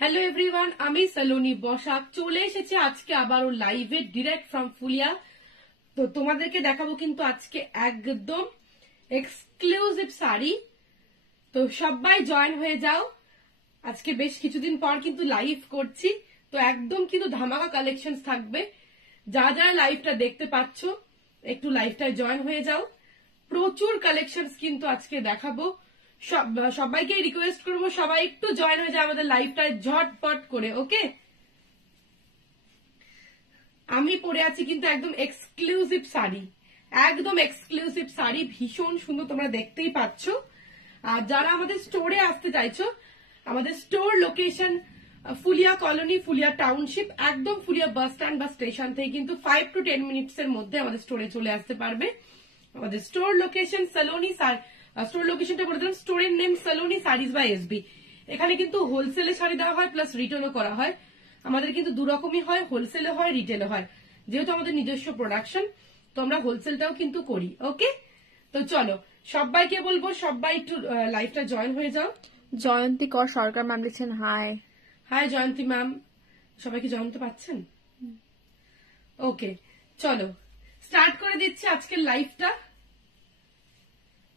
Hello everyone, আমি সালোনি বসাক চলে এসেছি আজকে আবারও লাইভে ডিরেক্ট ফ্রম ফুলিয়া। তো তোমাদেরকে দেখাবো কিন্তু আজকে একদম এক্সক্লুসিভ শাড়ি। তো সবাই জয়েন হয়ে যাও, আজকে বেশ কিছুদিন পর কিন্তু লাইভ করছি, তো একদম কিন্তু ধামাকা কালেকশন থাকবে। যারা যারা লাইভটা দেখতে পাচ্ছ একটু লাইভটায় জয়েন হয়ে যাও, প্রচুর কালেকশন কিন্তু আজকে দেখাবো। সবাইকে রিকোয়েস্ট করবো সবাই একটু জয়েন হয়ে যায় আমাদের লাইভটায় ঝটপট করে। ওকে, আমি পরে আছি কিন্তু একদম এক্সক্লুসিভ শাড়ি, একদম এক্সক্লুসিভ শাড়ি, ভীষণ সুন্দর, তোমরা দেখতেই পাচ্ছ। আর যারা আমাদের স্টোরে আসতে চাইছো, আমাদের store location Phulia colony, Phulia township, একদম ফুলিয়া বাস স্ট্যান্ড বা স্টেশন থেকে কিন্তু 5 to 10 মিনিটস এর মধ্যে আমাদের স্টোরে চলে আসতে পারবে। আমাদের স্টোর লোকেশন সালোনি, স্টোর লোকেশনটা বলে দিলাম, স্টোরের name Saloni sarees by SB. এখানে কিন্তু হোলসেলে শাড়ি দেওয়া হয় প্লাস রিটেলও করা হয়। আমাদের কিন্তু দুরকমই হয়, হোলসেলে হয় রিটেলে হয়। যেহেতু আমাদের নিজস্ব প্রোডাকশন, তো আমরা হোলসেলটাও কিন্তু করি। ওকে, তো চলো সবাইকে বলবো সবাই একটু লাইভটা জয়েন হয়ে যাও। জয়ন্তী কর সরকার ম্যাম লিখছেন হাই। হাই জয়ন্তী ম্যাম, সবাইকে জানতে পাচ্ছেন? ওকে, চলো স্টার্ট করে দিচ্ছি আজকের লাইভটা।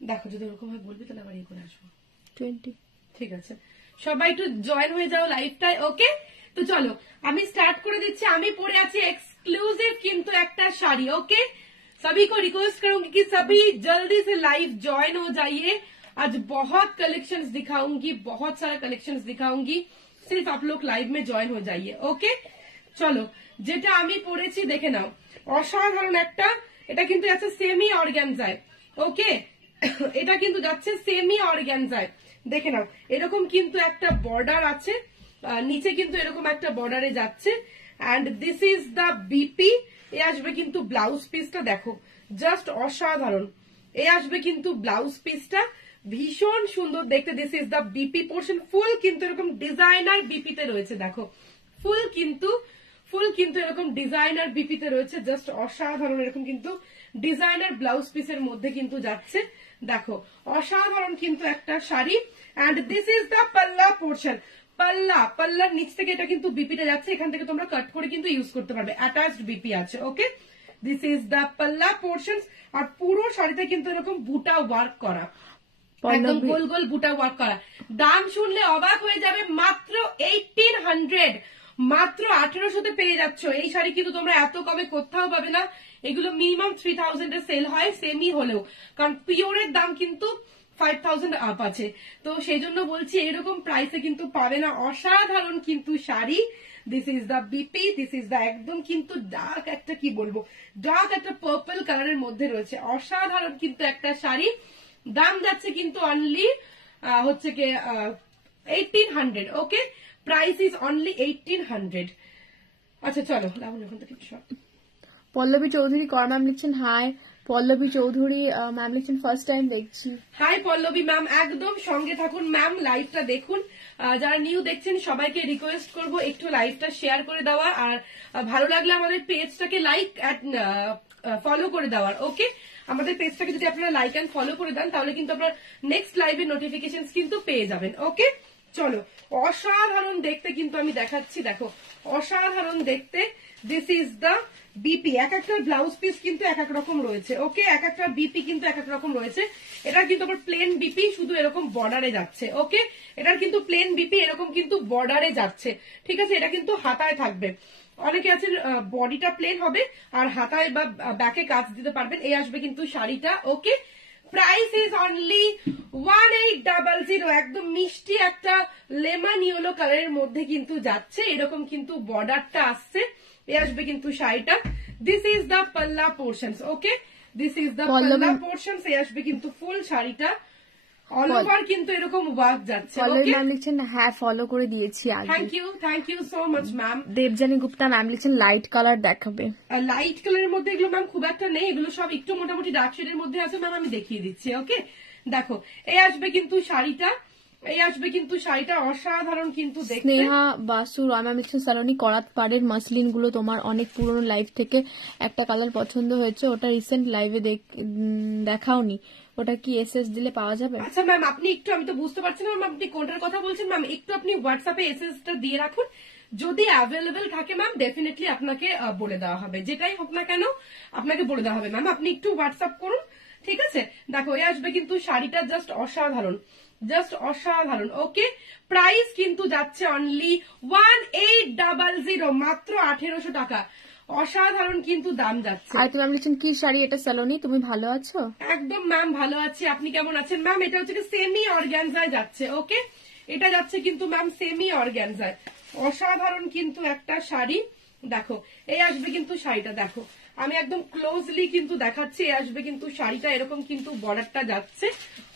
দেখো যদি ওরকম হয় বলবি তাহলে আবার ইয়ে করে আসবো। 20 ঠিক আছে, সবাই একটু জয়েন হয়ে যাও লাইভটায়। ওকে, তো চলো আমি স্টার্ট করে দিচ্ছি। আমি পরে আছি एक्सक्लूसिव কিন্তু একটা শাড়ি। ओके, सभी को रिक्वेस्ट करूंगी कि सभी जल्दी से लाइव ज्वाइन हो जाइए। आज बहुत कलेक्शंस दिखाऊंगी, बहुत सारा कलेक्शंस दिखाऊंगी, सिर्फ आप लोग लाइव में ज्वाइन हो जाइए। ओके, চলো যেটা আমি পরেছি দেখে নাও, অসাধারণ একটা, এটা কিন্তু যাচ্ছে সেমি অর্গানজায়। ওকে, এটা কিন্তু যাচ্ছে সেমি অর্গানজায়, দেখে নাও এরকম কিন্তু একটা বর্ডার আছে, নিচে কিন্তু এরকম একটা বর্ডারে যাচ্ছে। And this is the BP. এ আসবে কিন্তু ব্লাউজ পিসটা, দেখো জাস্ট অসাধারণ। এ আসবে কিন্তু ব্লাউজ পিসটা, ভীষণ সুন্দর দেখতে। This is the BP portion, ফুল কিন্তু এরকম ডিজাইনার বিপিতে রয়েছে। দেখো ফুল কিন্তু এরকম ডিজাইনার বিপিতে রয়েছে, জাস্ট অসাধারণ। এরকম কিন্তু ডিজাইনার ব্লাউজ পিসের মধ্যে কিন্তু যাচ্ছে, দেখো অসাধারণ কিন্তু একটা sari. And this is the পাল্লা পোর্শন। পাল্লার নিচ থেকে এটা কিন্তু বিপিটা যাচ্ছে, এখান থেকে তোমরা কাট করে কিন্তু ইউজ করতে পারবে, অ্যাটাচড বিপি আছে। ওকে, দিস ইজ দ্য পাল্লা পোর্শন। আর পুরো শাড়িতে কিন্তু এরকম বুটা ওয়ার্ক করা, একদম গোল গোল বুটা ওয়ার্ক করা। দাম শুনলে অবাক হয়ে যাবে, মাত্র 1800, মাত্র 1800-তে পেয়ে যাচ্ছ এই শাড়ি। কিন্তু তোমরা এত কমে কোথাও পাবে না, এগুলো মিনিমাম 3000 এ সেল হয় সেমি হলেও, কারণ পিওরের দাম কিন্তু 5000 আপ আছে। তো সেই জন্য বলছি এরকম প্রাইসে কিন্তু পাবে না। অসাধারণ কিন্তু sari. This is the BP, this is the একদম কিন্তু ডার্ক একটা, কি বলবো, ডার্ক একটা পার্পল কালারের মধ্যে রয়েছে, অসাধারণ কিন্তু একটা শাড়ি। দাম যাচ্ছে কিন্তু অনলি হচ্ছে কি 1800। ওকে, প্রাইস ইজ অনলি 1800। আচ্ছা চলো লাভ এখন থেকে পল্লবী চৌধুরী কর ম্যাম লিখছেন হাই। পল্লবী চৌধুরী ম্যাম লিখছেন ফার্স্ট টাইম দেখছি। হাই পল্লবী ম্যাম, একদম সঙ্গে থাকুন ম্যাম, লাইভটা দেখুন। যারা নিউ দেখছেন সবাইকে রিকোয়েস্ট করব একটু লাইভটা শেয়ার করে দেওয়ার, আর ভালো লাগলে আমাদের পেজটাকে লাইক ফলো করে দেওয়ার। ওকে, আমাদের পেজটাকে যদি আপনারা লাইক এন্ড ফলো করে দেন তাহলে কিন্তু আপনার নেক্সট লাইভের নোটিফিকেশন কিন্তু পেয়ে যাবেন। ওকে, চলো অসাধারণ দেখতে কিন্তু আমি দেখাচ্ছি, দেখো অসাধারণ দেখতে। This is the BP. এক একটা ব্লাউজ পিস কিন্তু এক এক রকম রয়েছে। ওকে, এক একটা বিপি কিন্তু এক এক রকম রয়েছে। এটা কিন্তু আবার প্লেন বিপি, শুধু এরকম বর্ডারে যাচ্ছে। ওকে, এটার কিন্তু প্লেন বিপি এরকম কিন্তু বর্ডারে যাচ্ছে। ঠিক আছে, এটা কিন্তু হাতায় থাকবে। অনেকে আছেন বডিটা প্লেন হবে আর হাতায় বা ব্যাকে কাজ দিতে পারবেন। এই আসবে কিন্তু শাড়িটা। ওকে, প্রাইস ইজ অনলি 1800। একদম মিষ্টি একটা লেমন ইয়েলো কালারের মধ্যে কিন্তু যাচ্ছে, এরকম কিন্তু বর্ডারটা আসছে। এ আসবে কিন্তু শাড়িটা। This is the pallu portions. Okay, this is the pallu portions. এ আসবে কিন্তু ফুল শাড়িটা, অল ওভার কিন্তু এরকম ওয়ার্ক যাচ্ছে। পল্লবী ম্যাম লিখছেন হ্যাঁ ফলো করে দিয়েছি আগে। Thank you so much ma'am. Debjani Gupta ma'am লিখছেন লাইট কালার দেখাবে। লাইট কালারের মধ্যে এগুলো ম্যাম খুব একটা নেই, এগুলো সব একটু মোটামুটি ডার্ক শেডের মধ্যে আছে ম্যাম, আমি দেখিয়ে দিচ্ছি। ওকে, দেখো এই আসবে কিন্তু শাড়িটা, এই আসবে কিন্তু শাড়িটা অসাধারণ কিন্তু দেখতে। স্নেহা বাসু রয় ম্যাম লিখছেন সালোনি করাত পাড়ের মাসলিন গুলো তোমার অনেক পুরনো লাইভ থেকে একটা কালার পছন্দ হয়েছে, ওটা রিসেন্ট লাইভে দেখাওনি, ওটা কি এসএস দিলে পাওয়া যাবে? আচ্ছা ম্যাম, আপনি একটু, আমি তো বুঝতে পারছি না ম্যাম আপনি কোনটার কথা বলছেন ম্যাম, একটু আপনি হোয়াটসঅ্যাপে এসএস টা দিয়ে রাখুন, যদি অ্যাভেলেবেল থাকে ম্যাম ডেফিনেটলি আপনাকে বলে দেওয়া হবে, যেটাই হোক না কেন আপনাকে বলে দেওয়া হবে ম্যাম, আপনি একটু হোয়াটসঅ্যাপ করুন, ঠিক আছে। দেখো এই আসবে কিন্তু শাড়িটা জাস্ট অসাধারণ, জাস্ট অসাধারণ। ওকে, প্রাইস কিন্তু যাচ্ছে অনলি 1800, মাত্র 1800 টাকা, অসাধারণ কিন্তু দাম যাচ্ছে। আর তুমি ম্যাম লিখছেন কি শাড়ি এটা সালোনি, তুমি ভালো আছো? একদম ম্যাম ভালো আছি, আপনি কেমন আছেন ম্যাম? এটা হচ্ছে সেমি অর্গানজায় যাচ্ছে। ওকে, এটা যাচ্ছে কিন্তু ম্যাম সেমি অর্গানজায়, অসাধারণ কিন্তু একটা শাড়ি। দেখো এই আসবে কিন্তু শাড়িটা, দেখো আমি একদম ক্লোজলি কিন্তু দেখাচ্ছি, এই আসবে কিন্তু শাড়িটা এরকম কিন্তু বর্ডারটা যাচ্ছে।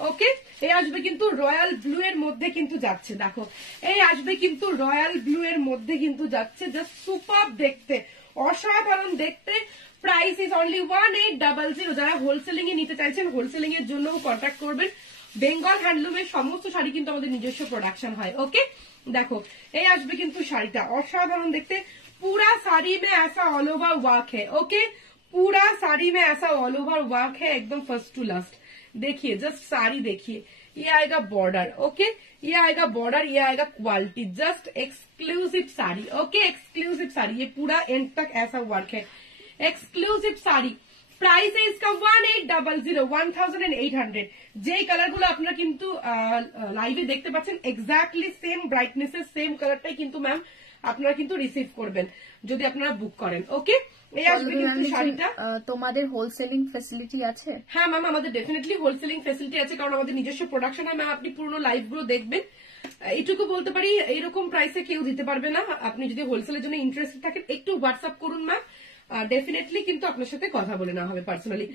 ওকে, এই আসবে কিন্তু রয়্যাল ব্লু এর মধ্যে কিন্তু যাচ্ছে, দেখো এই আসবে কিন্তু রয়্যাল ব্লু এর মধ্যে কিন্তু যাচ্ছে, জাস্ট সুপার দেখতে, অসাধারণ দেখতে। Price is only 1800। যারা হোলসেলিং এ নিতে চাইছেন হোলসেলিং এর জন্য কন্ট্যাক্ট করবেন। বেঙ্গল হ্যান্ডলুমের সমস্ত শাড়ি কিন্তু আমাদের নিজস্ব প্রোডাকশন হয়। ওকে, দেখো এই আসবে কিন্তু শাড়িটা অসাধারণ দেখতে, पूरा साड़ी में ऐसा ऑल ओवर वर्क है। ओके, पूरा साड़ी में ऐसा ऑल ओवर वर्क है एकदम फर्स्ट टू लास्ट। देखिए जस्ट साड़ी देखिए, ये आएगा बॉर्डर। ओके, ये आएगा बॉर्डर, ये आएगा quality, just exclusive sari. Okay, exclusive sari, ये पूरा एंड तक ऐसा वर्क है, एक्सक्लूसिव साड़ी। প্রাইস है इसका 1800, 1800। যে কালারগুলো আপনারা কিন্তু লাইভে দেখতে পাচ্ছেন এক্স্যাক্টলি সেম ব্রাইটনেসের সেম কালারটাই কিন্তু ম্যাম আপনারা কিন্তু রিসিভ করবেন যদি আপনারা বুক করেন। ওকে, এই আসবে কিন্তু শাড়িটা। তোমাদের হোলসেলিং ফ্যাসিলিটি আছে? হ্যাঁ ম্যাম, আমাদের ডেফিনেটলি হোলসেলিং ফ্যাসিলিটি আছে, কারণ আমাদের নিজস্ব প্রোডাকশন হয় ম্যাম। আপনি পুরোনো লাইভ গুলো দেখবেন, এইটুকু বলতে পারি এইরকম প্রাইসে কেউ দিতে পারবে না। আপনি যদি হোলসেলের জন্য ইন্টারেস্টেড থাকেন একটু হোয়াটসঅ্যাপ করুন ম্যাম, ডেফিনেটলি কিন্তু আপনার সাথে কথা বলে নেওয়া হবে পার্সোনালি।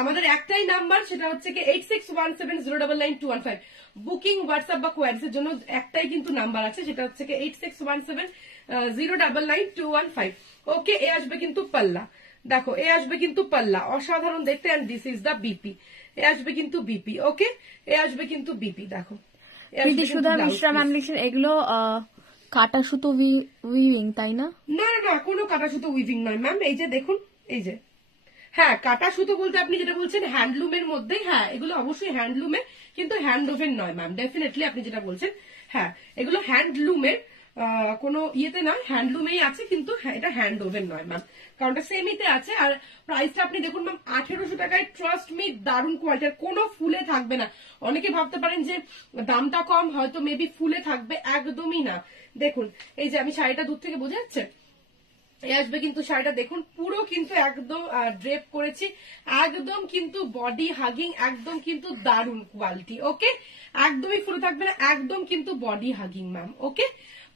আমাদের একটাই নাম্বার, সেটা হচ্ছে কি 8617099215। বুকিং হোয়াটসঅ্যাপ বা কোয়ারিজ এর জন্য একটাই কিন্তু নাম্বার আছে, সেটা হচ্ছে কি 8617099215। ওকে, এ আসবে কিন্তু পাল্লা, দেখো এ আসবে কিন্তু পাল্লা, অসাধারণ দেখতে, and this is the BP, এ আসবে কিন্তু বিপি। ওকে, এ আসবে কিন্তু বিপি, দেখো সুধা মিশ্রা ম্যাম লিখছেন এগুলো কাটা সুতো উইভিং, তাই না? না না না, কোনো কাটা সুতো উইভিং নয় ম্যাম। এই যে দেখুন, এই যে, হ্যাঁ কাটা সুতো বলতে আপনি যেটা বলছেন হ্যান্ডলুমের মধ্যে, হ্যাঁ এগুলো অবশ্যই হ্যান্ডলুমের, কিন্তু হ্যান্ড ওভেন নয় ম্যাম। ডেফিনেটলি আপনি যেটা বলছেন, হ্যাঁ এগুলো হ্যান্ডলুমের, কোনো ইয়েতে নয়, হ্যান্ডলুমেই আছে, কিন্তু এটা হ্যান্ড ওভেন নয় ম্যাম, কারণ এটা সেমিতে আছে। আর প্রাইসটা আপনি দেখুন ম্যাম 1800 টাকায়, ট্রাস্ট মি দারুণ কোয়ালিটির, কোনো ফুলে থাকবে না। অনেকে ভাবতে পারেন যে দামটা কম, হয়তো মেবি ফুলে থাকবে, একদমই না। দেখুন এই যে আমি শাড়িটা দূর থেকে বোঝা যাচ্ছে, এই আসবে কিন্তু শাড়িটা দেখুন, পুরো কিন্তু একদম ড্রেপ করেছি, একদম কিন্তু বডি হাগিং, একদম কিন্তু দারুণ কোয়ালিটি। ওকে, একদমই ফুলে থাকবে না, একদম কিন্তু বডি হাগিং ম্যাম। ওকে,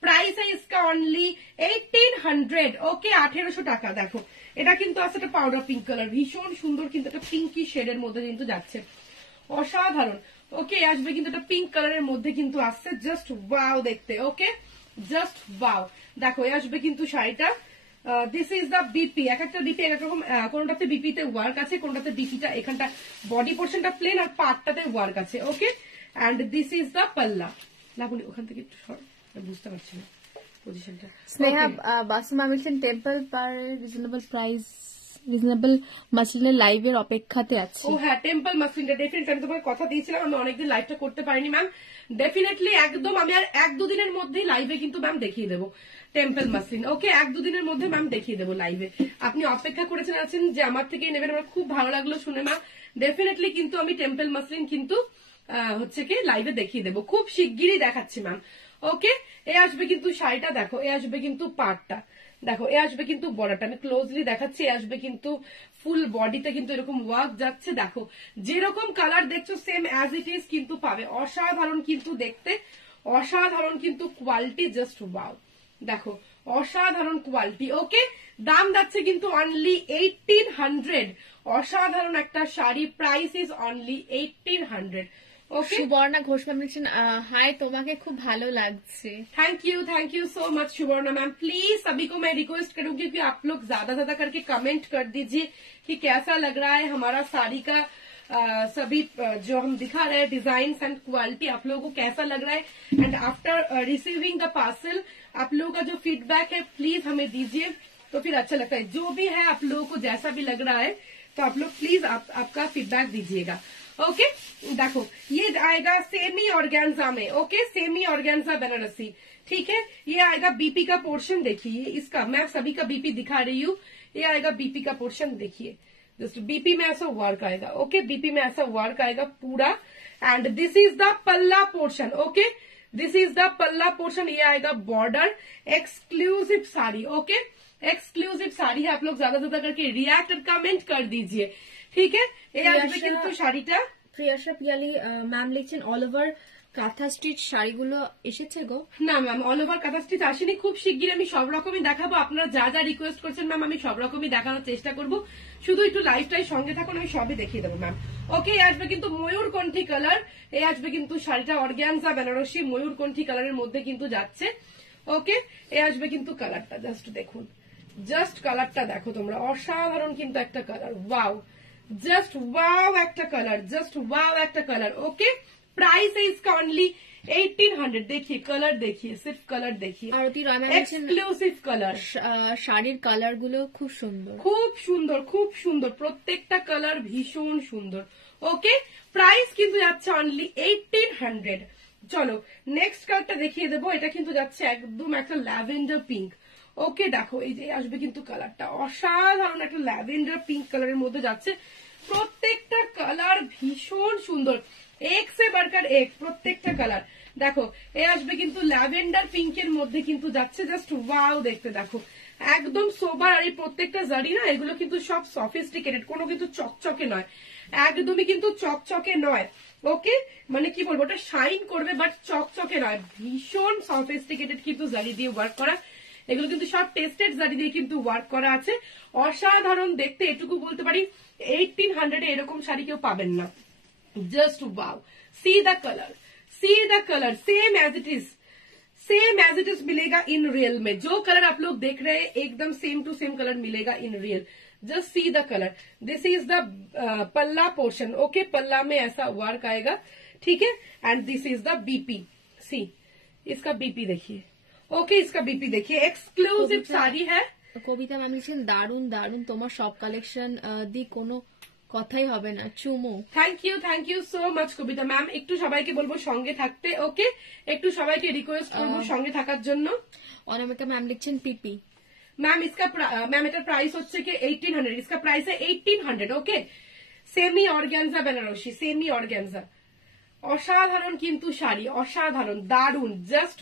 প্রাইস है इसका অনলি 1800। ওকে, 1800 টাকা। দেখো এটা কিন্তু আছে একটা পাউডার পিঙ্ক কালার, ভীষণ সুন্দর কিন্তু একটা পিঙ্কি শেডের মধ্যে কিন্তু যাচ্ছে, অসাধারণ। ওকে, আসবে কিন্তু একটা পিঙ্ক কালারের মধ্যে কিন্তু আসছে, জাস্ট ওয়াও দেখতে। ওকে, জাস্ট ওয়াও, দেখো এই আসবে কিন্তু শাড়িটা, দিস ইজ দ্য বিপি। এক একটা বিপি এক এক রকম, কোনটাতে বিপিতে ওয়ার্ক আছে, কোনটাতে বিপিটা এখানটা বডি পোর্শনটা প্লেন আর পার্টটাতে ওয়ার্ক আছে। ওকে, এন্ড দিস ইজ দ্য পাল্লা। লাগুনি ওখান থেকে একটু বুঝতে পারছি না পজিশনটা। স্নেহা বাসু ম্যাম লিখছেন টেম্পল পার রিজনেবল প্রাইস, রিজনেবল মাসলিনের লাইভের অপেক্ষাতে আছে। ও হ্যাঁ, টেম্পল মাসলিনটা ডেফিনেটলি আমি তোমাকে কথা দিয়েছিলাম, আমি অনেকদিন লাইভটা করতে পারিনি ম্যাম। ডেফিনেটলি একদম আমি আর 1-2 দিনের মধ্যেই লাইভে কিন্তু ম্যাম দেখিয়ে দেবো টেম্পল মাসলিন। ওকে, 1-2 দিনের মধ্যে ম্যাম দেখিয়ে দেবো লাইভে। আপনি অপেক্ষা করেছেন আছেন যে আমার থেকে নেবেন, আমার খুব ভালো লাগলো শুনে ম্যাম। ডেফিনেটলি কিন্তু আমি টেম্পল মাসলিন কিন্তু হচ্ছে কি লাইভে দেখিয়ে দেবো, খুব শিগগিরই দেখাচ্ছি ম্যাম। ওকে, এ আসবে কিন্তু শাড়িটা, দেখো এ আসবে কিন্তু পার্টটা, দেখো এ আসবে কিন্তু বর্ডারটা, আমি ক্লোজলি দেখাচ্ছি, এ আসবে কিন্তু ফুল বডিতে কিন্তু এরকম ওয়ার্ক যাচ্ছে। দেখো যেরকম কালার দেখছো সেম অ্যাজ ইট ইজ কিন্তু পাবে, অসাধারণ কিন্তু দেখতে, অসাধারণ কিন্তু কোয়ালিটি, জাস্ট ওয়াও, দেখো অসাধারণ কোয়ালিটি। ওকে, দাম যাচ্ছে কিন্তু অনলি 1800, অসাধারণ একটা শাড়ি, price is only 1800। Subarna Ghosh ma'am লিখছেন হাই, তোমাকে খুব ভালো লাগছে। Thank you so much Suvarna ma'am. Please सभी को मैं रिक्वेस्ट करूंगी कि आप लोग ज्यादा करके कमेंट कर दीजिए कि कैसा लग रहा है हमारा साड़ी का सभी जो हम दिखा रहे हैं डिजाइन एंड क्वालिटी आप लोगों को कैसा लग रहा है, and after receiving the parcel आप लोगों का जो फीडबैक है प्लीज हमें दीजिए, तो फिर अच्छा लगता है। जो भी है आप लोगों को जैसा भी लग रहा है तो आप लोग प्लीज आपका फीडबैक दीजिएगा। ओके, देखो ये आएगा सेमी ऑर्गेन्जा में। ओके, सेमी ऑर्गेन्जा बनारसी, ठीक है। ये आएगा बीपी का पोर्शन, देखिए इसका मैं सभी का बीपी दिखा रही हूँ। ये आएगा बीपी का पोर्शन, देखिए जस्ट बीपी में ऐसा वर्क आएगा। ओके, बीपी में ऐसा वर्क आएगा पूरा, एंड दिस इज द पल्ला portion. Okay, this is the पल्ला पोर्शन। ये आएगा border, exclusive sari. Okay, exclusive sari है। आप लोग ज्यादा ज्यादा करके रिएक्ट और कमेंट कर दीजिए, ঠিক আছে। এই আসবে কিন্তু শাড়িটা। প্রিয়াশা পিয়ালি ম্যাম লিখছেন অল ওভার কাঁথা স্টিচ শাড়িগুলো এসেছে গো? না ম্যাম, অল ওভার কাঁথা স্টিচ আসেনি। খুব শিগগির আমি সব রকমই দেখাবো। আপনারা যা যা রিকোয়েস্ট করছেন ম্যাম আমি সব রকমই দেখানোর চেষ্টা করব। শুধু একটু লাইফটাই সঙ্গে থাকুন, আমি সবই দেখিয়ে দেবো ম্যাম। ওকে, এই আসবে কিন্তু ময়ূরকণ্ঠী কালার। এই আসবে কিন্তু শাড়িটা অর্গ্যানজা বেনারসি ময়ূরকণ্ঠী কালারের মধ্যে কিন্তু যাচ্ছে। ওকে, এই আসবে কিন্তু কালারটা জাস্ট দেখুন, জাস্ট কালারটা দেখো তোমরা, অসাধারণ কিন্তু একটা কালার। ওয়াও, जस्ट वाव একটা কালার, জাস্ট वाव একটা কালার। ओके, प्राइस है इसका ओनली 1800। देखिए कलर, देखिए सिर्फ कलर देखिए, আরতি রানা एक्सक्लूसिव कलर। শাড়ির কালার গুলো খুব সুন্দর, খুব সুন্দর, খুব সুন্দর, প্রত্যেকটা কালার ভীষণ সুন্দর। ওকে, প্রাইস কিন্তু যাচ্ছে অনলি 1800। চলো নেক্সট কালারটা দেখিয়ে দেবো। এটা কিন্তু যাচ্ছে একদম একটা ল্যাভেন্ডার পিঙ্ক। ওকে, দেখো এই যে আসবে কিন্তু কালারটা অসাধারণ একটা ল্যাভেন্ডার পিঙ্ক কালারের মধ্যে যাচ্ছে। প্রত্যেকটা কালার ভীষণ সুন্দর, এক সে বাড়কার এক, প্রত্যেকটা কালার দেখো। এ আসবে কিন্তু ল্যাভেন্ডার পিঙ্কের মধ্যে কিন্তু যাচ্ছে, জাস্ট ওয়াও দেখতে দেখো, একদম সোবার। আর এই প্রত্যেকটা জারি না, এগুলো কিন্তু সব সফিস্টিকেটেড, কোনো কিন্তু চকচকে নয়, একদমই কিন্তু চকচকে নয়। ওকে, মানে কি বলবো, ওটা শাইন করবে বাট চকচকে নয়, ভীষণ সফিস্টিকেটেড কিন্তু জারি দিয়ে ওয়ার্ক করা। এগুলো কিন্তু সব টেস্টেড জারি দিয়ে কিন্তু ওয়ার্ক করা আছে, অসাধারণ দেখতে। এটুকু বলতে পারি 1800 এরকম শাড়ি কেউ পাবেন না। Just wow, see the colour, see the colour, same as it is मिलेगा इन रियल में। जो कलर आप लोग देख रहे हैं एकदम सेम टू सेम कलर मिलेगा in real. Just see the colour. This is the पल्ला पोर्शन। ओके, पल्ला में ऐसा वर्क आएगा, ठीक है। And this is the BP, see इसका बीपी देखिए। ओके, इसका बीपी देखिए, एक्सक्लूसिव साड़ी है। কবিতা ম্যাম লিখছেন দারুন দারুন, তোমার সব কালেকশন দি কোনো কথাই হবে না, চুমো। Thank you so much Kavita ma'am. একটু সবাইকে বলবো সঙ্গে থাকতে। ওকে, একটু সবাইকে রিকোয়েস্ট করবো সঙ্গে থাকার জন্য। অনামিকা ম্যাম লিখছেন পিপি। मैम इसका मैम एटार प्राइस होच्छे कि 1800। इसका प्राइस है 1800। Okay, semi organza Banarasi, semi organza, অসাধারণ কিন্তু শাড়ি, অসাধারণ, দারুন, জাস্ট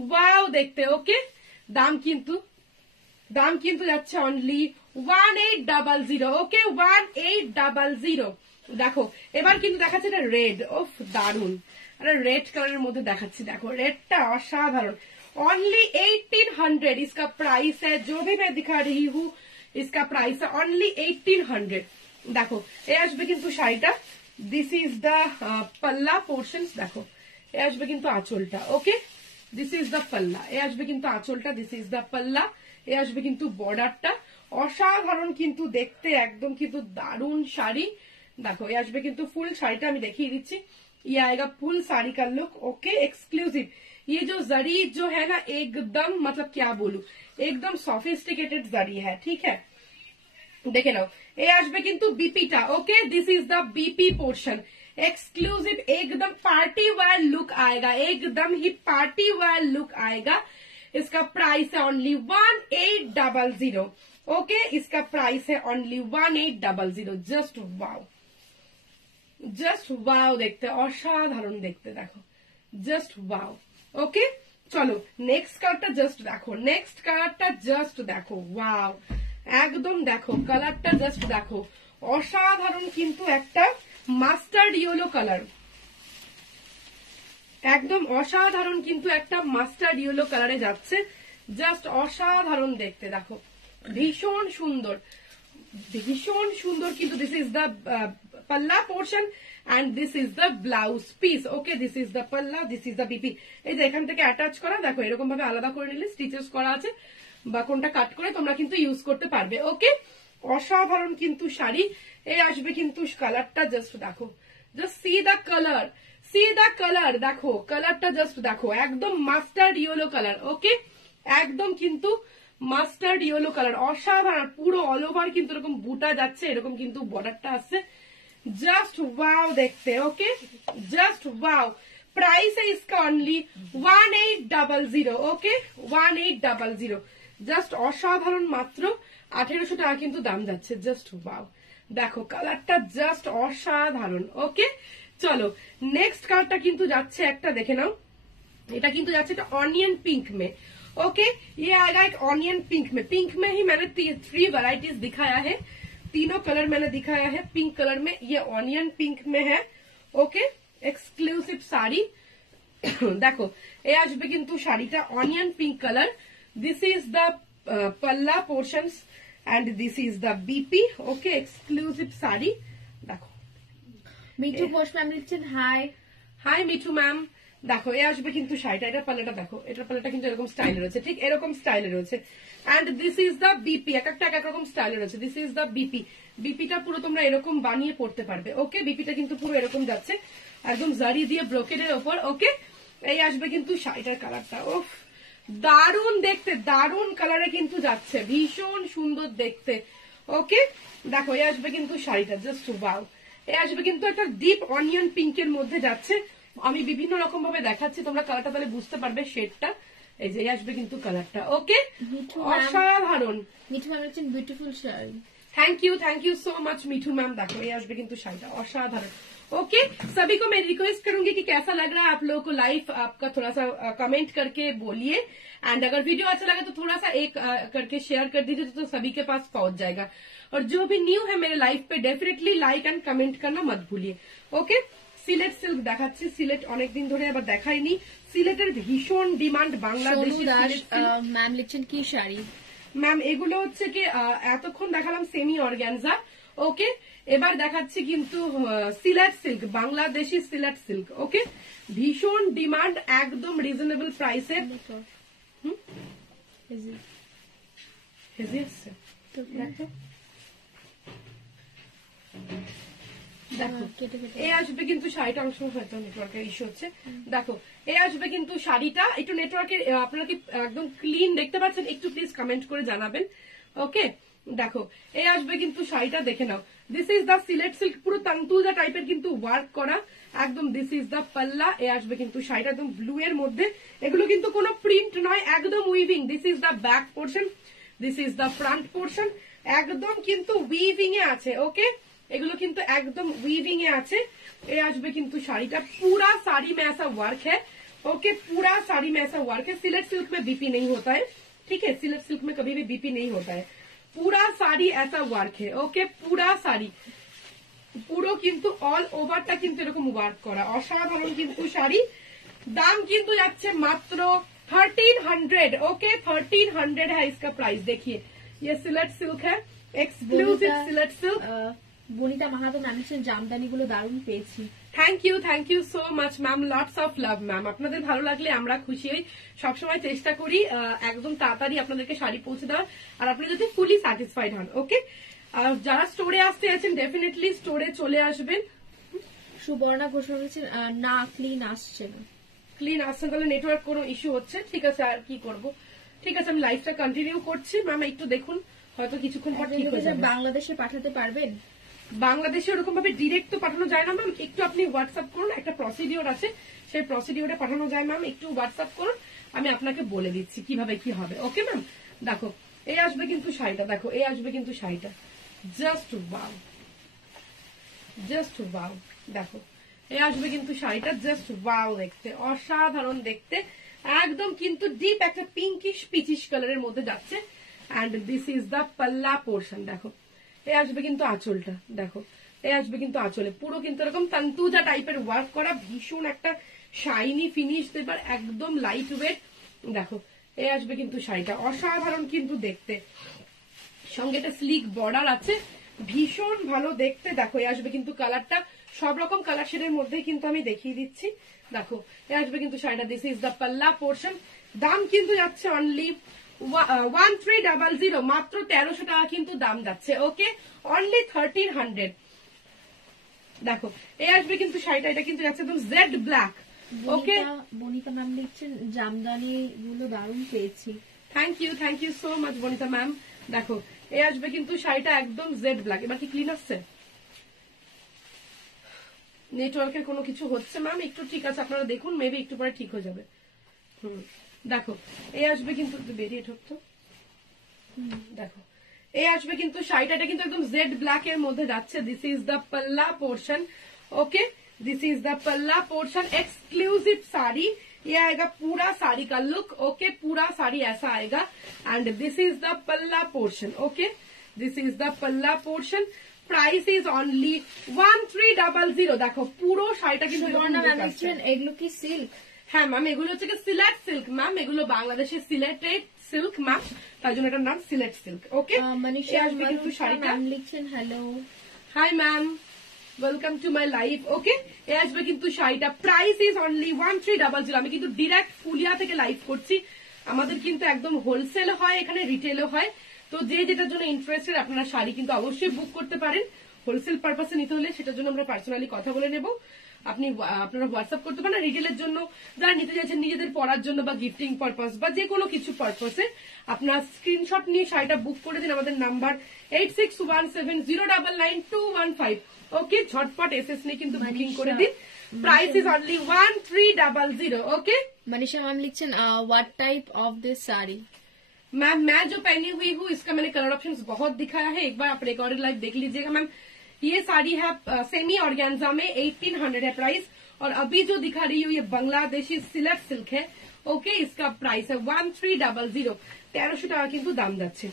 ওয়াও দেখতে। ওকে, দাম কিন্তু যাচ্ছে অনলি 1800। ওকে, 1800। দেখো এবার কিন্তু দেখাচ্ছে এটা রেড। ওফ, দারুন, আরে রেড কালারের মধ্যে দেখাচ্ছি, দেখো রেডটা অসাধারণ। ओनली 1800 इसका प्राइस है। जो भी मैं दिखा रही हूँ इसका प्राइस है ओनली 1800। देखो ये আসবে কিন্তু শাড়িটা, दिस इज द पल्ला पोर्शन। देखो ये আসবে কিন্তু আঁচলটা। ওকে, दिस इज द पल्ला, ये আসবে কিন্তু আঁচলটা, दिस इज द पल्ला। ये আসবে কিন্তু বর্ডারটা, অসাধারণ কিন্তু দেখতে, একদম কিন্তু দারুণ শাড়ি। দেখো ये আসবে কিন্তু ফুল শাড়িটা আমি দেখিয়ে দিচ্ছি। ये आएगा फुल साड़ी का लुक। Okay, exclusive. ये जो जरी जो है ना एकदम, मतलब क्या बोलूं, एकदम सॉफिस्टिकेटेड जरी है, ठीक है। देखे नाओ ये आसबे किन्तु बीपीटा। Okay, this is the BP portion, exclusive, एकदम पार्टी वेयर लुक आएगा, एकदम ही पार्टी वेयर लुक आएगा। इसका प्राइस है ओनली 1800। ओके, इसका प्राइस है ओनली 1800। जस्ट वाव देखते, অসাধারণ দেখতে, দেখো জাস্ট ওয়াও। ওকে, চলো নেক্সট কালারটা জাস্ট দেখো, নেক্সট কালারটা জাস্ট দেখো, ওয়াও, একদম দেখো কালারটা জাস্ট দেখো, অসাধারণ কিন্তু একটা মাস্টার্ড ইয়েলো কালার, একদম অসাধারণ কিন্তু একটা মাস্টার্ড ইয়েলো কালারে যাচ্ছে, জাস্ট অসাধারণ দেখতে, দেখো ভীষণ সুন্দর, ভীষণ সুন্দর কিন্তু। দিস ইজ দ্য পাল্লা portion and this is the blouse piece. okay, this is the palla, this is the BP. এই যে এখান থেকে অ্যাটাচ করা, দেখো এরকম ভাবে আলাদা করে নিলে স্টিচেস করা আছে, বা কোনটা কাট করে তোমরা কিন্তু ইউজ করতে পারবে। ওকে, অসাধারণ কিন্তু শাড়ি। এই আসবে কিন্তু কালারটা, জাস্ট দেখো, just see the colour, C the colour, দেখো কালারটা জাস্ট দেখো, একদম মাস্টার্ড ইয়েলো কালার। ওকে, একদম কিন্তু মাস্টার্ড ইয়েলো কালার, অসাধারণ। পুরো অল ওভার কিন্তু এরকম বুটা যাচ্ছে, এরকম কিন্তু বর্ডারটা আসছে, জাস্ট ওয়াও দেখতে। ওকে, জাস্ট ওয়াও। प्राइस है इसका ओनली 1800। ओके, 1800, জাস্ট অসাধারণ, মাত্র 1800 টাকা কিন্তু দাম যাচ্ছে। জাস্ট ওয়াও, দেখো কালারটা জাস্ট অসাধারণ। ওকে, চলো নেক্সট কালারটা কিন্তু যাচ্ছে একটা, দেখে নাও, এটা কিন্তু যাচ্ছে একটা ऑनियन पिंक में। ओके, ये आएगा एक ऑनियन पिंक में। पिंक में ही मैंने 3 वैरायटीज दिखाया है, तीनों कलर मैंने दिखाया है पिंक कलर में, ये ऑनियन पिंक में है। ओके, एक्सक्लूसिव साड़ी देखो, ये আসবে কিন্তু শাড়িটা onion pink colour. This is the pallu portions and this is the BP. Okay, exclusive sari দেখো। মিঠু ঘোষ ম্যাম লিখছেন হাই। হাই মিঠু ম্যাম, দেখো এ আসবে কিন্তু শাড়িটা, এটা পাল্লাটা দেখো, এটার পাল্লাটা কিন্তু এরকম স্টাইলে রয়েছে, ঠিক এরকম স্টাইলে রয়েছে। And this is the BP, এক একটা এক এক রকম স্টাইলে রয়েছে। দিস ইজ দ্য বিপি, বিপিটা পুরো তোমরা এরকম বানিয়ে পড়তে পারবে। ওকে, বিপিটা কিন্তু পুরো এরকম যাচ্ছে, একদম জারি দিয়ে ব্রোকেডের ওপর। ওকে, এই আসবে কিন্তু শাড়িটার কালারটা, ওফ দারুন দেখতে, দারুন কালারে কিন্তু যাচ্ছে, ভীষণ সুন্দর দেখতে। ওকে, দেখো এই আসবে কিন্তু শাড়িটা, জাস্ট ওয়াও। এই আসবে কিন্তু একটা ডিপ অনিয়ন পিঙ্কের মধ্যে যাচ্ছে, আমি বিভিন্ন রকম ভাবে দেখাচ্ছি, তোমরা কালারটা তাহলে বুঝতে পারবে শেডটা। এই যে আসবে কিন্তু কালারটা। ওকে, অসাধারণ। মিঠু ম্যাম লিখছেন beautiful sari. Thank you so much Mithu ma'am. देखो ये আসবে কিন্তু শাড়িটা অসাধারণ। ओके, सभी को मैं रिक्वेस्ट करूंगी कि कैसा लग रहा है आप लोगों को लाइव, आपका थोड़ा सा कमेंट करके बोलिए, एंड अगर वीडियो अच्छा लगा तो थोड़ा सा एक करके शेयर कर दीजिए, तो सभी के पास पहुंच जाएगा। और जो भी न्यू है मेरे लाइव पे डेफिनेटली लाइक एंड कमेंट करना मत भूलिए। ओके, সিলেট সিল্ক দেখাচ্ছি, সিলেট অনেকদিন ধরে আবার দেখাইনি। সিলেটের ভীষণ ডিমান্ড, বাংলাদেশি ম্যাম লিখছেন কি শাড়ি? ম্যাম এগুলো হচ্ছে কি এতক্ষণ দেখালাম সেমি অর্গানজা। ওকে, এবার দেখাচ্ছি কিন্তু সিলেট সিল্ক, বাংলাদেশি সিলেট সিল্ক। ওকে, ভীষণ ডিমান্ড, একদম রিজনেবল প্রাইসে। দেখো এ আসবে কিন্তু শাড়িটা, অনেক সময় হয়তো নেটওয়ার্কের ইস্যু হচ্ছে। দেখো এ আসবে কিন্তু শাড়িটা, একটু নেটওয়ার্কের, আপনারা কি একদম ক্লিন দেখতে পাচ্ছেন? একটু প্লিজ কমেন্ট করে জানাবেন। ওকে, দেখো এ আসবে কিন্তু শাড়িটা, দেখে নাও। This is the Sylhet silk, পুরো তান্তুজা টাইপের কিন্তু ওয়ার্ক করা, একদম। দিস ইজ দ্য পাল্লা, এ আসবে কিন্তু শাড়িটা একদম ব্লু এর মধ্যে, এগুলো কিন্তু কোনো প্রিন্ট নয়, একদম weaving. This is the back portion, this is the front portion, একদম কিন্তু উইভিং এ আছে। ওকে, এগুলো কিন্তু একদম উইভিং এ আছে। এ আসবে কিন্তু শাড়িটা, पूरा साड़ी में ऐसा वर्क है। ओके, पूरा साड़ी में ऐसा वर्क है। सिलेट सिल्क में बीपी नहीं होता है, ठीक है, सिलेट सिल्क में कभी भी बीपी नहीं होता है। पूरा साड़ी ऐसा वर्क है। ओके, पूरा साड़ी পুরো কিন্তু অল ওভারটা কিন্তু এরকম ওয়ার্ক করা, অসাধারণ কিন্তু শাড়ি। দাম কিন্তু যাচ্ছে মাত্র 1300। ओके, 1300 है इसका प्राइस। देखिए ये सिलेट सिल्क है, exclusive Sylhet silk. Banita Mahato ma'am লিখছেন জামদানিগুলো দারুণ পেয়েছি। Thank you so much ma'am, lots of love ma'am. আপনাদের ভালো লাগলে আমরা খুশি হই, সবসময় চেষ্টা করি একদম তাড়াতাড়ি আপনাদেরকে শাড়ি পৌঁছে দেওয়ার, আর আপনি যদি ফুলি স্যাটিসফাইড হন। ওকে, যারা স্টোরে আসতে আছেন ডেফিনেটলি স্টোরে চলে আসবেন। সুবর্ণা ঘোষ বলছেন না ক্লিন আসছে না। ক্লিন আসছে, তাহলে নেটওয়ার্ক কোনো ইস্যু হচ্ছে। ঠিক আছে, আর কি করব। ঠিক আছে, আমি লাইভটা কন্টিনিউ করছি। ম্যাম একটু দেখুন, হয়তো কিছুক্ষণ পর ঠিক হয়ে যাবে। বাংলাদেশে পাঠাতে পারবেন? বাংলাদেশে ওরকম ভাবে ডিরেক্ট তো পাঠানো যায় না ম্যাম, একটু আপনি হোয়াটসঅ্যাপ করুন, একটা প্রসিডিওর আছে, সেই প্রসিডিওরে পাঠানো যায় ম্যাম। একটু হোয়াটসঅ্যাপ করুন, আমি আপনাকে বলে দিচ্ছি কিভাবে কি হবে। ওকে ম্যাম, দেখো এই আসবে কিন্তু শাড়িটা, দেখো এই আসবে কিন্তু শাড়িটা, জাস্ট ওয়াও, জাস্ট ওয়াও। দেখো এই আসবে কিন্তু শাড়িটা, জাস্ট ওয়াও দেখতে, অসাধারণ দেখতে, একদম কিন্তু ডিপ একটা পিঙ্কিশ পিচিশ কালারের মধ্যে যাচ্ছে। এন্ড দিস ইজ দ্য পাল্লা পোর্শন। দেখো এ আসবে কিন্তু আঁচলটা, দেখো এ আসবে কিন্তু আঁচলে পুরো কিন্তু এরকম তান্তুজা টাইপের ওয়ার্ক করা, ভীষণ একটা শাইনি ফিনিশ দেবার, একদম লাইট ওয়েট। দেখো এ আসবে কিন্তু শাড়িটা, অসাধারণ কিন্তু দেখতে, সঙ্গে একটা স্লিক বর্ডার আছে, ভীষণ ভালো দেখতে। দেখো এ আসবে কিন্তু কালারটা, সব রকম কালার শেডের মধ্যে কিন্তু আমি দেখিয়ে দিচ্ছি। দেখো এ আসবে কিন্তু শাড়িটা, দিস ইজ দ্য পাল্লা পোর্শন। দাম কিন্তু যাচ্ছে অনলি 1300 মাত্র 1300 টাকা কিন্তু দাম যাচ্ছে। ওকে, অনলি 1300। দেখো এই আসবে কিন্তু শাড়িটা, এটা কিন্তু যাচ্ছে একদম jade black. Okay, Banita ma'am লিখছেন জামদানি গুলো দারুণ পেয়েছি। Thank you so much Banita ma'am. দেখো এই আসবে কিন্তু শাড়িটা একদম জেড ব্ল্যাক। এবার কি ক্লিন আসছে? নেটওয়ার্কের কোনো কিছু হচ্ছে ম্যাম? একটু ঠিক আছে, আপনারা দেখুন, মেবি একটু পরে ঠিক হয়ে যাবে। দেখো এই আসবে কিন্তু, বেরিয়ে ঢুকতো। দেখো এই আসবে কিন্তু শাড়িটা, এটা কিন্তু একদম জেড ব্ল্যাক এর মধ্যে যাচ্ছে। দিস ইজ দ্য पल्ला portion. Okay, this is the पल्ला पोर्शन। एक्सक्लूसिव साड़ी, ये आएगा पूरा साड़ी का लुक। ओके, पूरा साड़ी ऐसा आएगा एंड दिस इज द पल्ला portion. Okay, this is the पल्ला पोर्शन। Price is only 1300। দেখো পুরো শাড়িটা কিন্তু এগুলো কি সিল্ক? হ্যাঁ ম্যাম, এগুলো হচ্ছে সিলেট সিল্ক ম্যাম, এগুলো বাংলাদেশের সিলেটেড সিল্ক ম্যাম, তাই জন্য এটার নাম সিলেট সিল্ক। ওকে, মনীষা আসবে কিন্তু শাড়িটা। লিখছেন hello, hi ma'am, welcome to my live. Okay, এ আসবে কিন্তু শাড়িটা। Price is only 1300। আমি কিন্তু ডিরেক্ট ফুলিয়া থেকে লাইভ করছি। আমাদের কিন্তু একদম হোলসেল হয়, এখানে রিটেলও হয়। তো যে যেটার জন্য ইন্টারেস্টেড আপনারা শাড়ি কিন্তু অবশ্যই বুক করতে পারেন। হোলসেল পারপাসে নিতে হলে সেটার জন্য আমরা পার্সোনালি কথা বলে নেব। আপনারা হোয়াটসঅ্যাপ করতে পারেন। রিটেলের জন্য যারা নিতে চাইছেন নিজেদের পড়ার জন্য বা গিফটিং পারপাস বা যে কোনো কিছু পারপাসে, আপনার স্ক্রিনশট নিয়ে শাড়িটা বুক করে দিন। আমাদের নাম্বার 8617099215। ওকে, ঝটপট এসএস নিয়ে কিন্তু বুকিং করে দিন। Price is only 1300। Okay, Manisha ma'am लिखছেন what type of this sari? Ma'am मैं जो पहनी हुई हूँ इसका मैंने कलर ऑप्शंस बहुत दिखाया है, एक बार आप रिकॉर्डेड लाइव देख लीजिएगा। मैम ये साड़ी है सेमी ऑर्गेन्जा में, 1800 है प्राइस। और अभी जो दिखा रही हूँ ये बांग्लादेशी सिलेट सिल्क है। ओके, इसका प्राइस है 1300। 1300 টাকা কিন্তু দাম যাচ্ছে।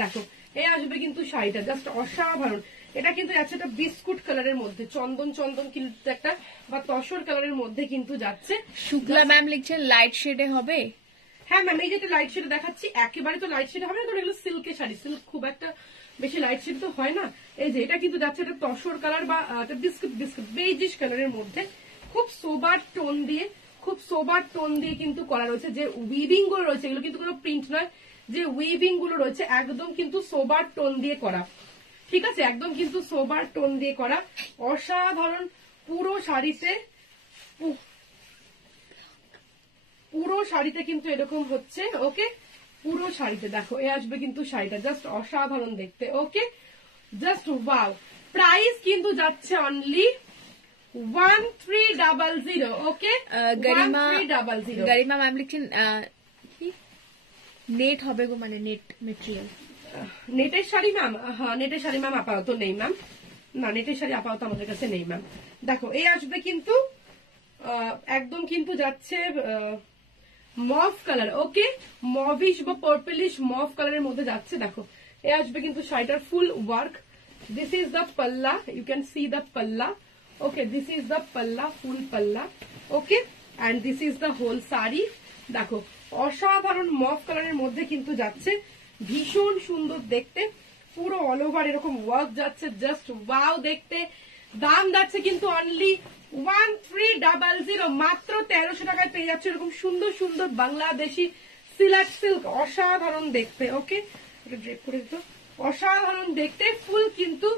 দেখো এই আসবে কিন্তু শাড়িটা জাস্ট অসাধারণ। এটা কিন্তু যাচ্ছে একটা বিস্কুট কালারের মধ্যে, চন্দন চন্দন কিন্তু একটা বা তসর কালারের মধ্যে কিন্তু যাচ্ছে। শুক্লা ম্যাম লিখছেন লাইট শেডে হবে? হ্যাঁ ম্যাম, এই যেটা লাইট শেড দেখাচ্ছি একেবারে তো লাইট শেড হবে না, কারণ এগুলো সিল্কের শাড়ি, সিল্ক খুব একটা বেশি লাইট শেড তো হয় না। এই যে এটা কিন্তু যাচ্ছে একটা তসর কালার বা একটা বিস্কুট বিস্কুট বেজিশ কালারের মধ্যে, খুব সোবার টোন দিয়ে, খুব সোবার টোন দিয়ে কিন্তু করা রয়েছে। যে উইভিং গুলো রয়েছে এগুলো কিন্তু কোনো প্রিন্ট নয়, যে উইভিং গুলো রয়েছে একদম কিন্তু সোবার টোন দিয়ে করা। ঠিক আছে, একদম কিন্তু সোবার টোন দিয়ে করা, অসাধারণ। পুরো শাড়িতে কিন্তু এরকম হচ্ছে। ওকে, পুরো শাড়িতে দেখো এ আসবে কিন্তু শাড়িটা জাস্ট অসাধারণ দেখতে। ওকে, জাস্ট ওয়াও। প্রাইস কিন্তু যাচ্ছে অনলি 1300। ওকে, गरिमा मैम লিখছেন নেট হবে গো, মানে নেট মেটেরিয়াল। নেটের শাড়ি ম্যাম? হ্যাঁ নেটের শাড়ি ম্যাম আপাতত নেই ম্যাম, না নেটের শাড়ি আপাতত আমাদের কাছে নেই ম্যাম। দেখো এই আসবে কিন্তু একদম কিন্তু যাচ্ছে মভ কালার। ওকে, মভিশ বা পার্পলিশ মভ কালারের মধ্যে যাচ্ছে। দেখো এ আসবে কিন্তু শাড়িটার full work. This is the palla, you can see the palla. Okay, this is the palla, full palla. Okay, and this is the whole sari. দেখো অসাধারণ মভ কালারের মধ্যে কিন্তু যাচ্ছে, ভীষণ সুন্দর দেখতে, পুরো অল ওভার এরকম ওয়ার্ক যাচ্ছে, জাস্ট ওয়াও দেখতে। দাম যাচ্ছে কিন্তু অনলি 1300। মাত্র 1300 টাকায় পেয়ে যাচ্ছে এরকম সুন্দর সুন্দর বাংলাদেশি সিলেট সিল্ক, অসাধারণ দেখতে। ওকে, এটা ড্রেপ করে দিত, অসাধারণ দেখতে। ফুল কিন্তু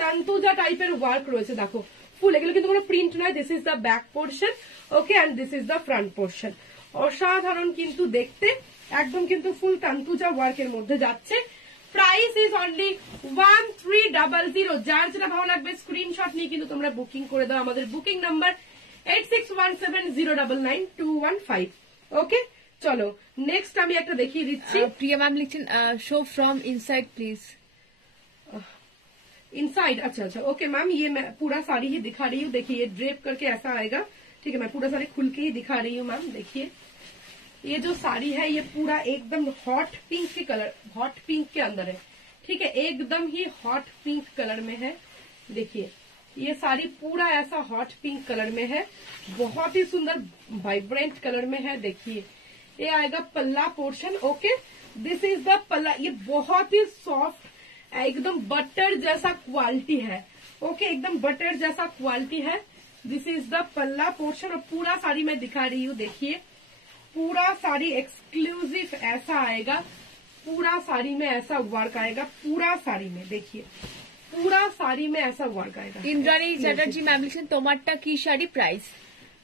তান্তুজা টাইপের ওয়ার্ক রয়েছে। দেখো ফুল, এগুলো কিন্তু কোনো প্রিন্ট নয়। This is the back portion. Okay, and this is the front portion. অসাধারণ কিন্তু দেখতে, একদম কিন্তু ফুল তান্তুজা ওয়ার্কের মধ্যে যাচ্ছে। Price is only 1300। যার যেটা ভালো লাগবে স্ক্রিনশট নিয়ে কিন্তু তোমরা বুকিং করে দাও। আমাদের বুকিং নাম্বার 8617099215। ওকে, চলো নেক্সট আমি একটা দেখিয়ে দিচ্ছি। প্রিয়া ম্যাম লিখছেন show from inside please. Inside, अच्छा अच्छा, ओके मैम, ये मैं पूरा साड़ी ही दिखा रही हूँ। देखिए ये ड्रेप करके ऐसा आएगा। ठीक है, मैं पूरा साड़ी खुल के ही दिखा रही हूँ मैम। देखिए ये जो साड़ी है ये पूरा एकदम हॉट पिंक के कलर, हॉट पिंक के अंदर है। ठीक है, एकदम ही हॉट पिंक कलर में है। देखिए ये साड़ी पूरा ऐसा हॉट पिंक कलर में है, बहुत ही सुंदर वाइब्रेंट कलर में है। देखिए ये आएगा पल्ला portion. Okay, this is the पल्ला। ये बहुत ही सॉफ्ट, एकदम बटर जैसा क्वालिटी है। ओके, एकदम बटर जैसा क्वालिटी है। दिस इज द पल्ला पोर्शन। और पूरा साड़ी मैं दिखा रही हूँ। देखिए पूरा साड़ी एक्सक्लूसिव ऐसा आएगा, पूरा साड़ी में ऐसा वर्क आएगा, पूरा साड़ी में देखिए, पूरा साड़ी में ऐसा वर्क आएगा। ইন্দ্রাণী চ্যাটার্জি ম্যাম লিখছেন তোমারটা কি শাড়ি প্রাইস?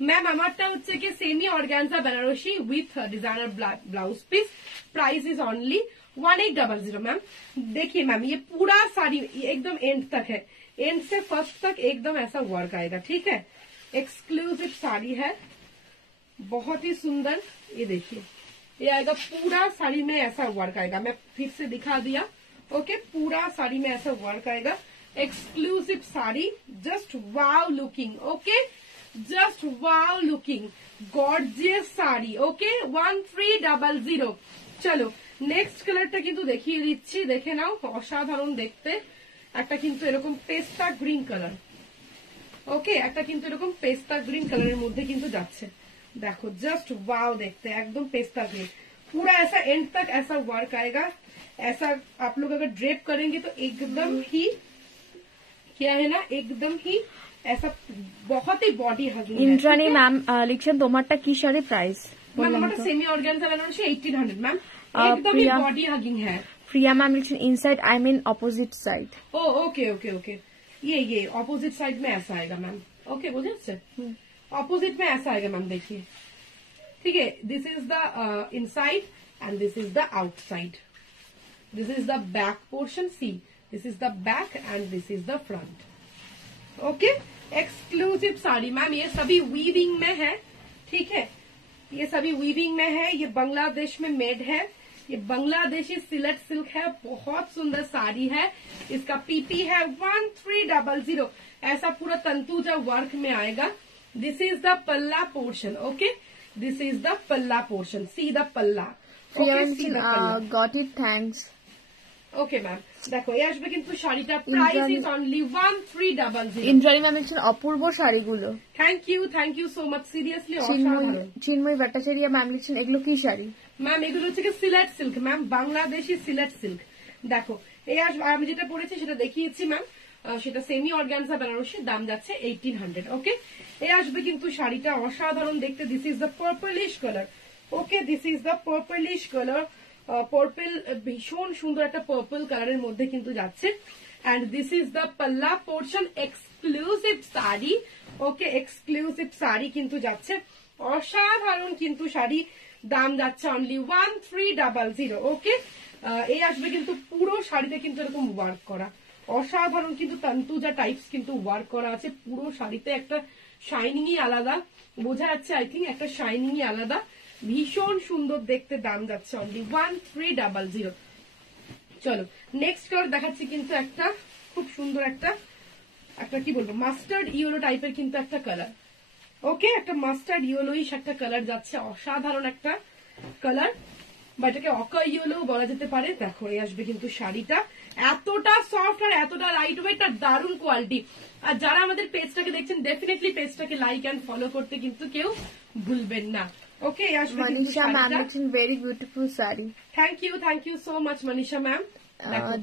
ম্যাম আমারটা হচ্ছে কি semi organza Banarasi with designer blouse piece, price is only 1800 ma'am. देखिए मैम ये पूरा साड़ी एकदम एंड तक है, एंड से फर्स्ट तक एकदम ऐसा वर्क आएगा, ठीक है। एक्सक्लूसिव साड़ी है, बहुत ही सुंदर। ये देखिए ये आएगा पूरा साड़ी में ऐसा वर्क आएगा, मैं फिर से दिखा दिया। ओके पूरा साड़ी में ऐसा वर्क आएगा, एक्सक्लूसिव साड़ी, जस्ट वाव लुकिंग। ओके जस्ट वाव लुकिंग, गॉर्जियस साड़ी। ओके 1300। চলো নেক্সট কালারটা কিন্তু দেখিয়ে দিচ্ছি, দেখে নাও, অসাধারণ দেখতে। একটা কিন্তু এরকম পেস্তা গ্রিন কালার, ওকে একটা কিন্তু এরকম পেস্তা গ্রিন কালারের মধ্যে কিন্তু যাচ্ছে, देखो जस्ट वाव देखते हैं, एकदम पेस्ता ग्रीन, पूरा ऐसा एंड तक ऐसा वर्क आएगा। ऐसा आप लोग अगर ड्रेप करेंगे तो एकदम ही क्या है ना, एकदम ही ऐसा बहुत ही बॉडी हगिंग। ইন্দ্রাণী ম্যাম লিখছেন তোমারটা কি শাড়ি প্রাইস? मैम हमारा सेमी ऑर्गेन्जा बनारसी 1800 मैम, एकदम ही बॉडी हगिंग है। প্রিয়া ম্যাম লিখছেন inside I mean opposite side. Oh okay okay okay, ये ऑपोजिट साइड में ऐसा आएगा मैम। ओके बुझे ऑपोजिट में ऐसा आएगा मैम, देखिए ठीक है। This is the inside and this is the outside, this is the back portion, see this is the back and this is the front. Okay exclusive sari ma'am, ये सभी weaving में है, ठीक है, ये सभी वीविंग में है। ये बांग्लादेश में मेड है, ये बांग्लादेशी सिलेट सिल्क है, बहुत सुंदर साड़ी है। इसका पीपी है 1300, ऐसा पूरा तंतुजा वर्क में आएगा। दिस इज द पल्ला portion, okay this is the पल्ला portion, see the palla. Got it thanks. Okay ma'am দেখো এই আসবে কিন্তু শাড়িটা, price is only 1300। Indrani ma'am লিখছেন অপূর্ব শাড়িগুলো। Thank you so much, seriously অসাধারণ। চিন্ময়ী ভট্টাচার্য ম্যাম লিখছেন এগুলো কি শাড়ি? ম্যাম এগুলো হচ্ছে কি Sylhet silk ma'am, Bangladeshi Sylhet silk. দেখো এই আসবে, আমি যেটা পরেছি সেটা দেখিয়েছি ম্যাম, সেটা সেমি অর্গানজা বেনারসি, দাম যাচ্ছে 1800। ওকে এই আসবে কিন্তু শাড়িটা অসাধারণ দেখতে। This is the purplish colour, okay this is the purplish colour, purple ভীষণ সুন্দর একটা পার্পল কালারের মধ্যে কিন্তু যাচ্ছে। এন্ড দিস ইজ দ্য পাল্লা পোর্শন, এক্সক্লুসিভ শাড়ি। ওকে এক্সক্লুসিভ শাড়ি কিন্তু যাচ্ছে, অসাধারণ কিন্তু শাড়ি, দাম যাচ্ছে অনলি 1300। ওকে এই আসবে কিন্তু পুরো শাড়িতে কিন্তু এরকম ওয়ার্ক করা, অসাধারণ কিন্তু তন্তুজা টাইপস কিন্তু ওয়ার্ক করা আছে পুরো শাড়িতে। একটা শাইনিংই আলাদা বোঝা যাচ্ছে, আই থিঙ্ক একটা শাইনিংই আলাদা, ভীষণ সুন্দর দেখতে, দাম যাচ্ছে অনলি 1300। চলো নেক্সট কালার দেখাচ্ছি কিন্তু একটা খুব সুন্দর একটা কি বলবো, মাস্টার্ড ইয়েলো টাইপের কিন্তু একটা কালার। ওকে একটা মাস্টার্ড ইয়েলোইশ একটা কালার যাচ্ছে, অসাধারণ একটা কালার, বা এটাকে অকা ইয়েলো বলা যেতে পারে। দেখো এই আসবে কিন্তু শাড়িটা, এতটা সফট আর এতটা লাইট ওয়েট আর দারুণ কোয়ালিটি। আর যারা আমাদের পেজটাকে দেখছেন ডেফিনেটলি পেজটাকে লাইক এন্ড ফলো করতে কিন্তু কেউ ভুলবেন না। ওকে আসবে কিন্তু শাড়িটা, very beautiful sari. Thank you so much Manisha ma'am.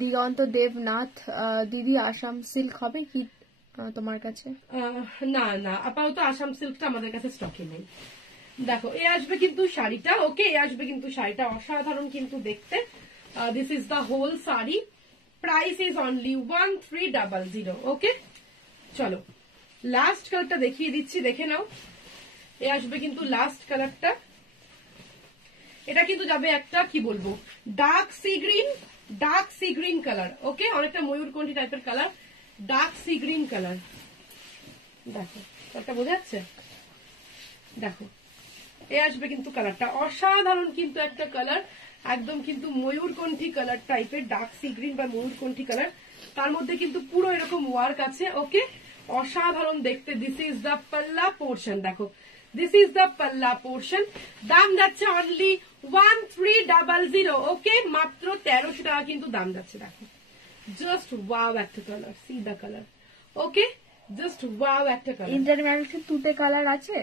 Diganta Debnath দিদি আসাম সিল্ক হবে কি তোমার কাছে? না না আপাতত আসাম সিল্কটা আমাদের কাছে স্টকে নেই। দেখো এই আসবে কিন্তু শাড়িটা, ওকে এই আসবে কিন্তু শাড়িটা অসাধারণ কিন্তু দেখতে। This is the whole sari, price is only 1300। Okay চলো লাস্ট কালারটা দেখিয়ে দিচ্ছি, দেখে নাও। এই আসবে কিন্তু লাস্ট কালারটা, এটা কিন্তু যাবে একটা কি বলবো ডার্ক সি গ্রিন কালার। ওকে অনেকটা ময়ূরকণ্ঠী টাইপের colour, dark sea green colour. দেখো কালারটা বোঝা যাচ্ছে, দেখো এই আসবে কিন্তু কালারটা, অসাধারণ কিন্তু একটা কালার, একদম কিন্তু ময়ূরকণ্ঠী কালার টাইপের, ডার্ক সি গ্রিন বা ময়ূরকণ্ঠী কালার, তার মধ্যে কিন্তু পুরো এরকম ওয়ার্ক আছে। ওকে অসাধারণ দেখতে। দিস ইজ দ্য পাল্লা পোর্শন, দেখো দিস ইজ দ্য পাল্লা পোর্শন, দাম যাচ্ছে অনলি 1300। ওকে মাত্র 1300 টাকা কিন্তু দাম যাচ্ছে। দেখো জাস্ট ওয়াও একটা colour, C the colour. Okay just wow একটা কালার। ইন্টারন্যাশনাল তুতে কালার আছে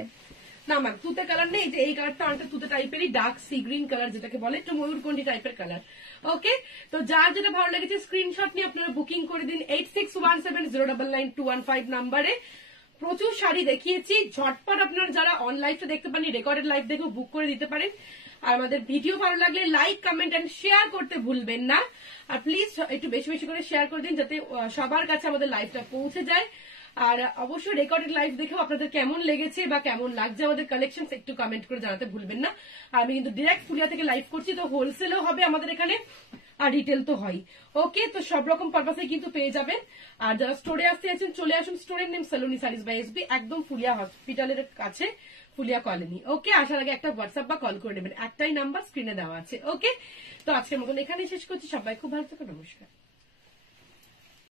না ম্যাম, তুতে কালার নেই, যে এই কালারটা অনেকটা তুতে টাইপেরই, ডার্ক সি গ্রিন কালার যেটাকে বলে, একটু ময়ূরকণ্ঠী টাইপের কালার। ওকে তো যার যেটা ভালো লেগেছে স্ক্রিনশট নিয়ে আপনারা বুকিং করে দিন 8617099215 নাম্বারে। প্রচুর শাড়ি দেখিয়েছি, ঝটপট আপনারা যারা অন লাইভটা দেখতে পারেন রেকর্ডেড লাইভ দেখেও বুক করে দিতে পারেন। আর আমাদের ভিডিও ভালো লাগলে লাইক, কমেন্ট এন্ড শেয়ার করতে ভুলবেন না। আর প্লিজ একটু বেশি বেশি করে শেয়ার করে দিন, যাতে সবার কাছে আমাদের লাইভটা পৌঁছে যায়। আর অবশ্যই রেকর্ডেড লাইভ দেখেও আপনাদের কেমন লেগেছে বা কেমন লাগছে আমাদের কালেকশন একটু কমেন্ট করে জানাতে ভুলবেন না। আর আমি কিন্তু ডিরেক্ট ফুলিয়া থেকে লাইভ করছি, তো হোলসেলও হবে আমাদের এখানে আর রিটেল তো হয়। ওকে, তো সব রকম পারপাসে কিন্তু পেয়ে যাবেন। আর যারা স্টোরে আসতে আছেন চলে আসুন, স্টোরের name Saloni sarees by SB, একদম ফুলিয়া হসপিটালের কাছে, ফুলিয়া কলোনি। ওকে, আসার আগে একটা হোয়াটসঅ্যাপ বা কল করে নেবেন, একটাই নাম্বার স্ক্রিনে দেওয়া আছে। ওকে, তো আজকের মতন এখানেই শেষ করছি। সবাই খুব ভালো থাকুন, নমস্কার।